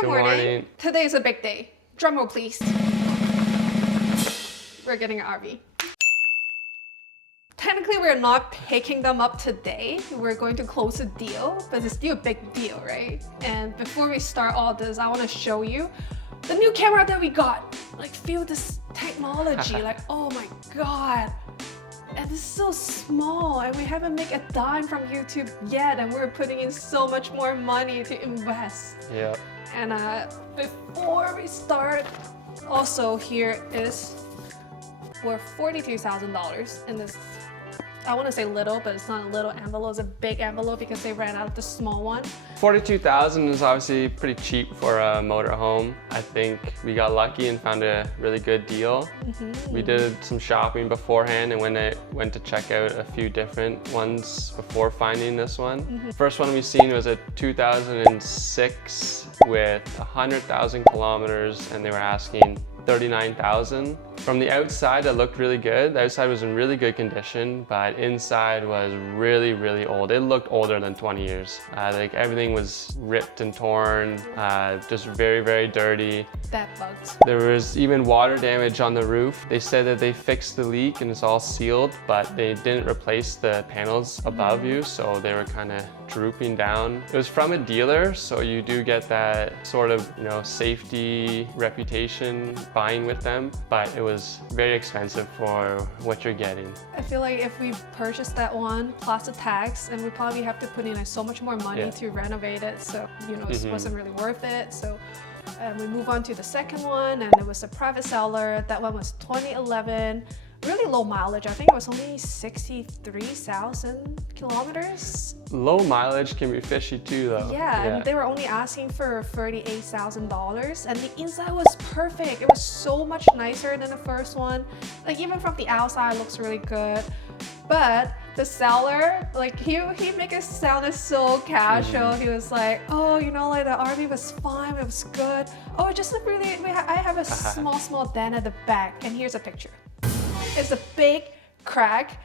Good morning. Today is a big day. Drum roll, please. We're getting an RV. Technically, we're not picking them up today. We're going to close a deal, but it's still a big deal, right? And before we start all this, I want to show you the new camera that we got. Like, feel this technology. Like, oh my God. And it's so small, and we haven't made a dime from YouTube yet, and we're putting in so much more money to invest. Yeah. And before we start, also here is for $42,000 in this, I want to say little, but it's not a little envelope, it's a big envelope because they ran out of the small one. $42,000 is obviously pretty cheap for a motorhome. I think we got lucky and found a really good deal. We did some shopping beforehand, and when I went to check out a few different ones before finding this one. First one we seen was a 2006 with 100,000 kilometers, and they were asking $39,000. From the outside, it looked really good. The outside was in really good condition, but inside was really, really old. It looked older than 20 years. Like everything was ripped and torn, just very, very dirty. That bugs. There was even water damage on the roof. They said that they fixed the leak and it's all sealed, but they didn't replace the panels above you, so they were kind of drooping down. It was from a dealer, so you do get that sort of, you know, safety reputation buying with them, but it was very expensive for what you're getting. I feel like if we purchased that one plus the tax, and we probably have to put in like so much more money to renovate it, so you know it wasn't really worth it. So we move on to the second one, and it was a private seller. That one was 2011. Really low mileage. I think it was only 63,000 kilometers. Low mileage can be fishy too, though. Yeah, and they were only asking for $38,000, and the inside was perfect. It was so much nicer than the first one. Like even from the outside, it looks really good. But the seller, like he made it sound so casual. He was like, oh, you know, like the RV was fine, it was good. Oh, just really, I have a small dent at the back, and here's a picture. It's a big crack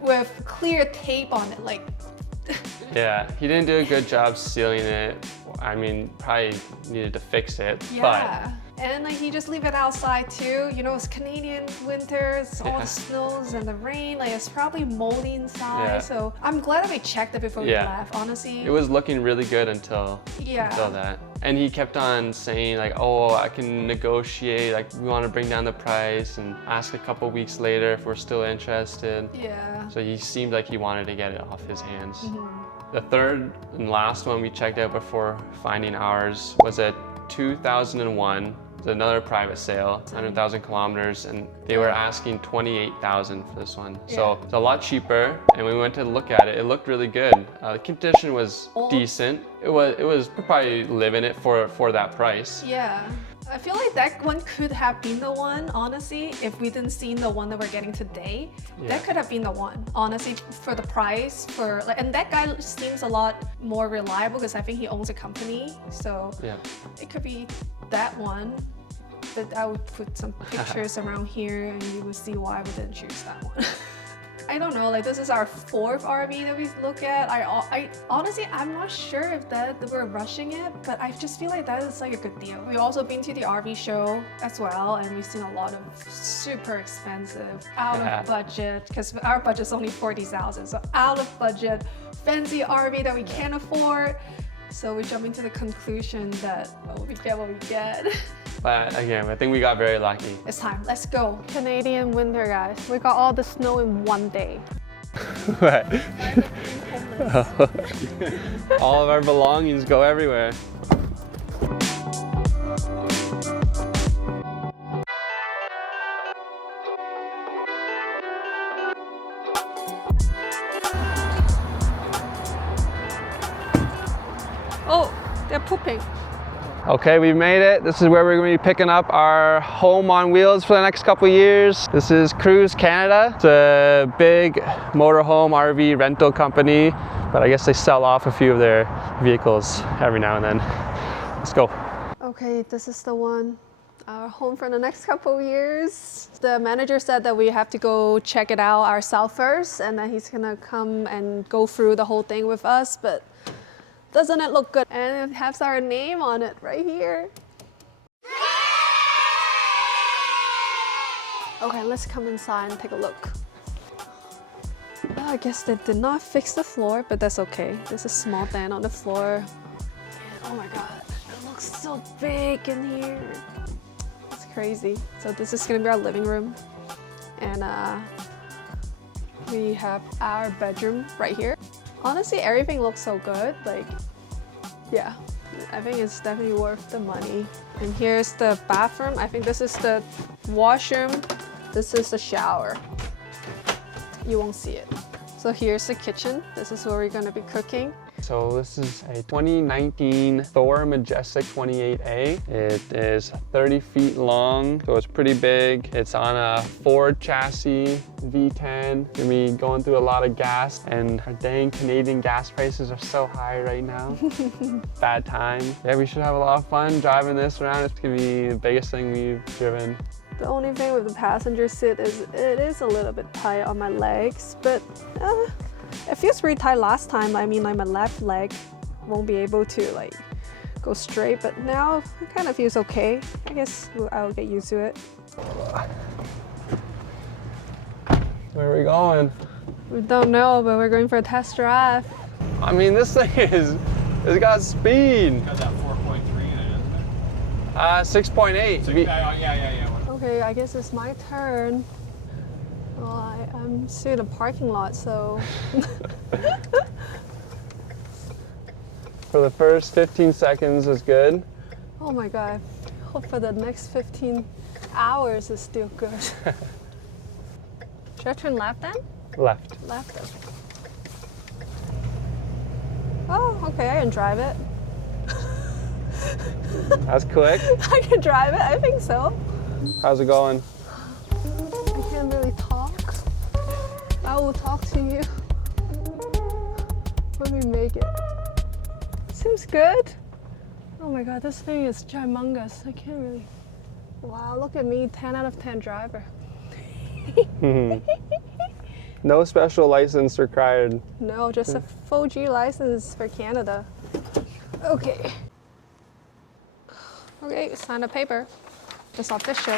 with clear tape on it, like. Yeah, he didn't do a good job sealing it. I mean, probably needed to fix it, yeah. And like he just leave it outside too. You know, it's Canadian winters, all the snows and the rain. Like it's probably moldy inside. Yeah. So I'm glad that we checked it before we left. Honestly, it was looking really good until that. And he kept on saying like, oh, I can negotiate. Like we want to bring down the price, and ask a couple weeks later if we're still interested. Yeah. So he seemed like he wanted to get it off his hands. The third and last one we checked out before finding ours was a 2001. It's another private sale, 100,000 kilometers, and they were asking $28,000 for this one. So it's a lot cheaper, and we went to look at it. It looked really good. The condition was decent. It was probably live in it for that price. Yeah. I feel like that one could have been the one, honestly, if we didn't see the one that we're getting today. That could have been the one, honestly, for the price, and that guy seems a lot more reliable because I think he owns a company, so it could be that one. But I would put some pictures around here, and you would see why we didn't choose that one. I don't know, like this is our fourth RV that we look at. I honestly, I'm not sure if that we're rushing it, but I just feel like that is like a good deal. We've also been to the RV show as well, and we've seen a lot of super expensive, out of budget, because our budget's only $40,000, so out of budget, fancy RV that we can't afford. So we jump into the conclusion that we get what we get. But again, I think we got very lucky. It's time, let's go. Canadian winter, guys. We got all the snow in one day. What? All of our belongings go everywhere. Oh, they're pooping. Okay, we've made it. This is where we're going to be picking up our home on wheels for the next couple of years. This is Cruise Canada. It's a big motorhome RV rental company, but I guess they sell off a few of their vehicles every now and then. Let's go. Okay, this is the one. Our home for the next couple of years. The manager said that we have to go check it out ourselves first, and then he's gonna come and go through the whole thing with us, but Doesn't it look good? And it has our name on it right here. Okay, let's come inside and take a look. I guess they did not fix the floor, but that's okay. There's a small dent on the floor. And oh my god, it looks so big in here. It's crazy. So this is gonna be our living room. And we have our bedroom right here. Honestly, everything looks so good. Like, yeah, I think it's definitely worth the money. And here's the bathroom. I think this is the washroom. This is the shower. You won't see it. So here's the kitchen. This is where we're gonna be cooking. So this is a 2019 Thor Majestic 28A. It is 30 feet long, so it's pretty big. It's on a Ford chassis, V10. Gonna be going through a lot of gas, and our dang Canadian gas prices are so high right now. Bad time. Yeah, we should have a lot of fun driving this around. It's gonna be the biggest thing we've driven. The only thing with the passenger seat is it is a little bit tight on my legs, but it feels pretty tight last time. I mean, like my left leg won't be able to like go straight, but now it kind of feels okay. I guess I'll get used to it. Where are we going? We don't know, but we're going for a test drive. I mean, this thing it's got speed. It's got that 4.3 in it, isn't it? 6.8. Yeah. Okay, I guess it's my turn. Well, I'm still in a parking lot, so. For the first 15 seconds is good. Oh my god. Hope for the next 15 hours is still good. Should I turn left then? Left. Left. Oh, okay, I can drive it. That's quick. I can drive it, I think so. How's it going? I can't really talk. I will talk to you when we make it. Seems good. Oh my god, this thing is humongous. I can't really. Wow, look at me, 10 out of 10 driver. No special license required. No, just a full G license for Canada. Okay. Okay, sign a paper. It's official.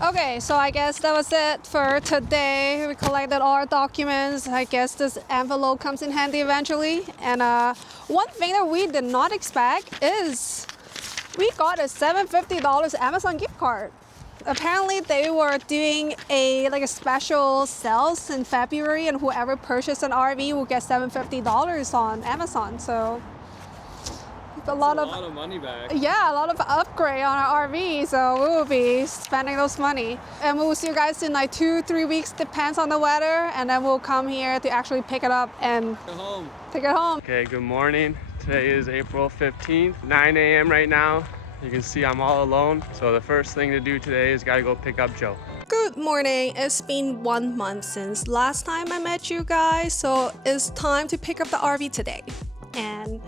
Okay, so I guess that was it for today. We collected all our documents. I guess this envelope comes in handy eventually. And one thing that we did not expect is we got a $750 Amazon gift card. Apparently they were doing a special sales in February, and whoever purchased an RV will get $750 on Amazon. So a lot of money back. Yeah, a lot of upgrade on our RV, so we will be spending those money. And we will see you guys in like 2-3 weeks, depends on the weather, and then we'll come here to actually pick it up and take it home. Okay, good morning. Today is April 15th, 9 a.m. right now. You can see I'm all alone, so the first thing to do today is gotta go pick up Joe. Good morning. It's been 1 month since last time I met you guys, so it's time to pick up the RV today. And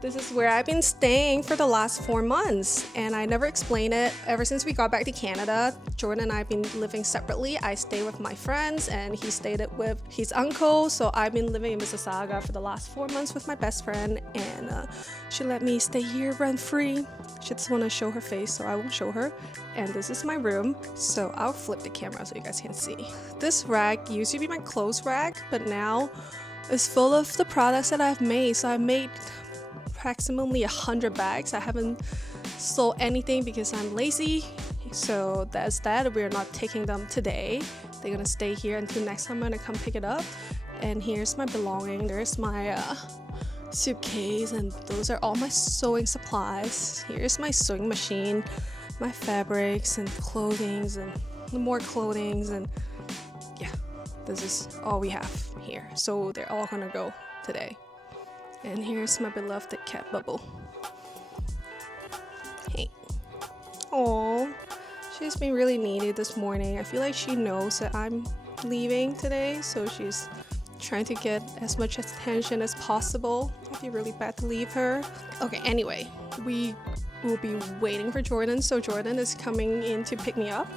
this is where I've been staying for the last 4 months, and I never explained it. Ever since we got back to Canada, Jordan and I have been living separately. I stay with my friends, and he stayed with his uncle. So I've been living in Mississauga for the last 4 months with my best friend, and she let me stay here rent-free. She just want to show her face, so I won't show her. And this is my room, so I'll flip the camera so you guys can see. This rack used to be my clothes rack, but now it's full of the products that I've made. So I made approximately 100 bags. I haven't sold anything because I'm lazy, so that's that. We're not taking them today. They're gonna stay here until next time I'm gonna come pick it up. And here's my belonging. There's my suitcase, and those are all my sewing supplies. Here's my sewing machine, my fabrics and clothings and more clothings, and yeah, this is all we have here. So they're all gonna go today. And here's my beloved cat Bubble. Hey. Aww. She's been really needy this morning. I feel like she knows that I'm leaving today, so she's trying to get as much attention as possible. I feel really bad to leave her. Okay, anyway, we will be waiting for Jordan. So Jordan is coming in to pick me up,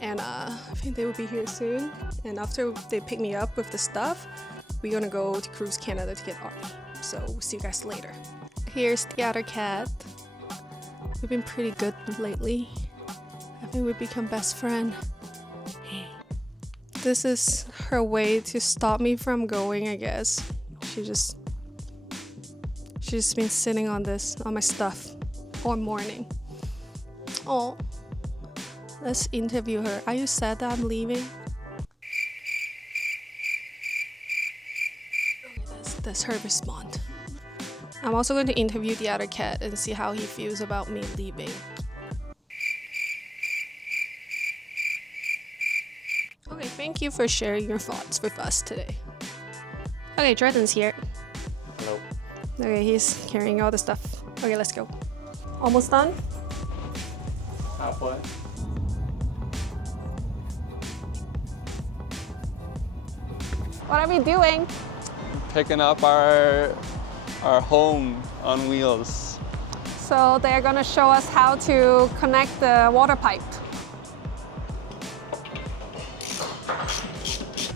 and I think they will be here soon. And after they pick me up with the stuff, we're gonna go to Cruise Canada to get RV. So we'll see you guys later. Here's the other cat. We've been pretty good lately. I think we've become best friends. Hey. This is her way to stop me from going, I guess. She's been sitting on my stuff all morning. Oh, let's interview her. Are you sad that I'm leaving? That's her response. I'm also going to interview the other cat and see how he feels about me leaving. Okay, thank you for sharing your thoughts with us today. Okay, Jordan's here. Hello. Okay, he's carrying all the stuff. Okay, let's go. Almost done? Halfway. What are we doing? Picking up our home on wheels. So they're gonna show us how to connect the water pipe.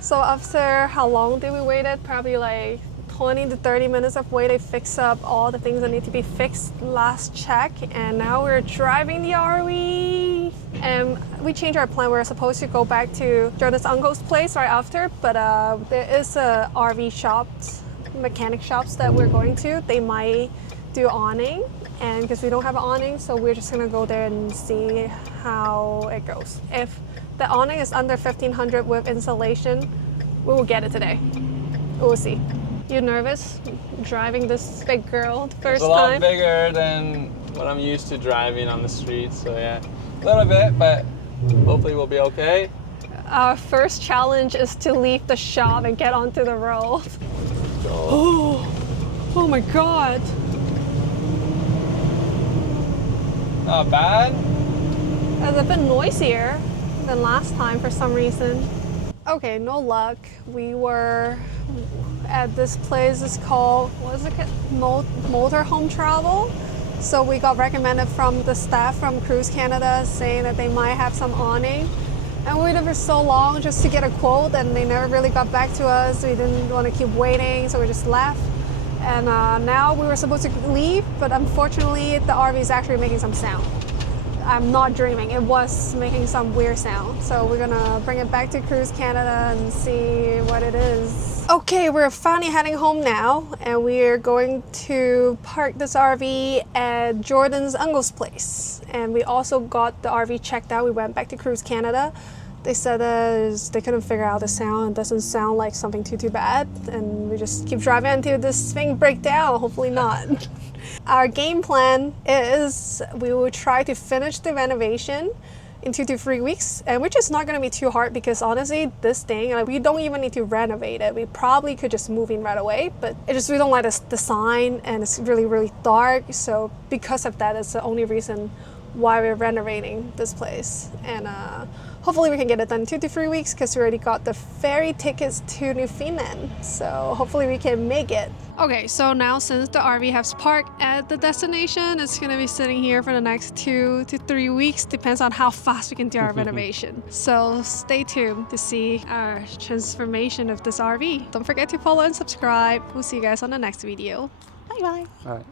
So after how long did we waited? Probably like 20 to 30 minutes of wait. They fix up all the things that need to be fixed last check, and now we're driving the RV. And we changed our plan. We were supposed to go back to Jordan's uncle's place right after, but there is a RV shops, mechanic shops that we're going to. They might do awning, and because we don't have an awning, so we're just gonna go there and see how it goes. If the awning is under 1,500 with installation, we will get it today. We'll see. You nervous driving this big girl the first It's a lot time? bigger than what I'm used to driving on the street, so yeah, a little bit, but hopefully we'll be okay. Our first challenge is to leave the shop and get onto the road. Oh my God. Not bad. It's a bit noisier than last time for some reason. Okay, no luck. We were at this place, it's called, what is it? Motorhome Travel. So we got recommended from the staff from Cruise Canada saying that they might have some awning. And we waited for so long just to get a quote, and they never really got back to us. We didn't want to keep waiting, so we just left. And now we were supposed to leave, but unfortunately the RV is actually making some sound. I'm not dreaming, it was making some weird sound. So we're gonna bring it back to Cruise Canada and see what it is. Okay, we're finally heading home now, and we're going to park this RV at Jordan's uncle's place. And we also got the RV checked out. We went back to Cruise Canada. They said they couldn't figure out the sound. It doesn't sound like something too bad. And we just keep driving until this thing breaks down, hopefully not. Our game plan is we will try to finish the renovation in 2 to 3 weeks, and which is not going to be too hard because honestly this thing, like, we don't even need to renovate it. We probably could just move in right away, but we don't like this design, and it's really dark. So because of that, it's the only reason why we're renovating this place. And hopefully we can get it done in 2 to 3 weeks because we already got the ferry tickets to Newfoundland, so hopefully we can make it. Okay, so now since the RV has parked at the destination, it's gonna be sitting here for the next 2 to 3 weeks, depends on how fast we can do our renovation. So stay tuned to see our transformation of this RV. Don't forget to follow and subscribe. We'll see you guys on the next video. Bye bye. All right.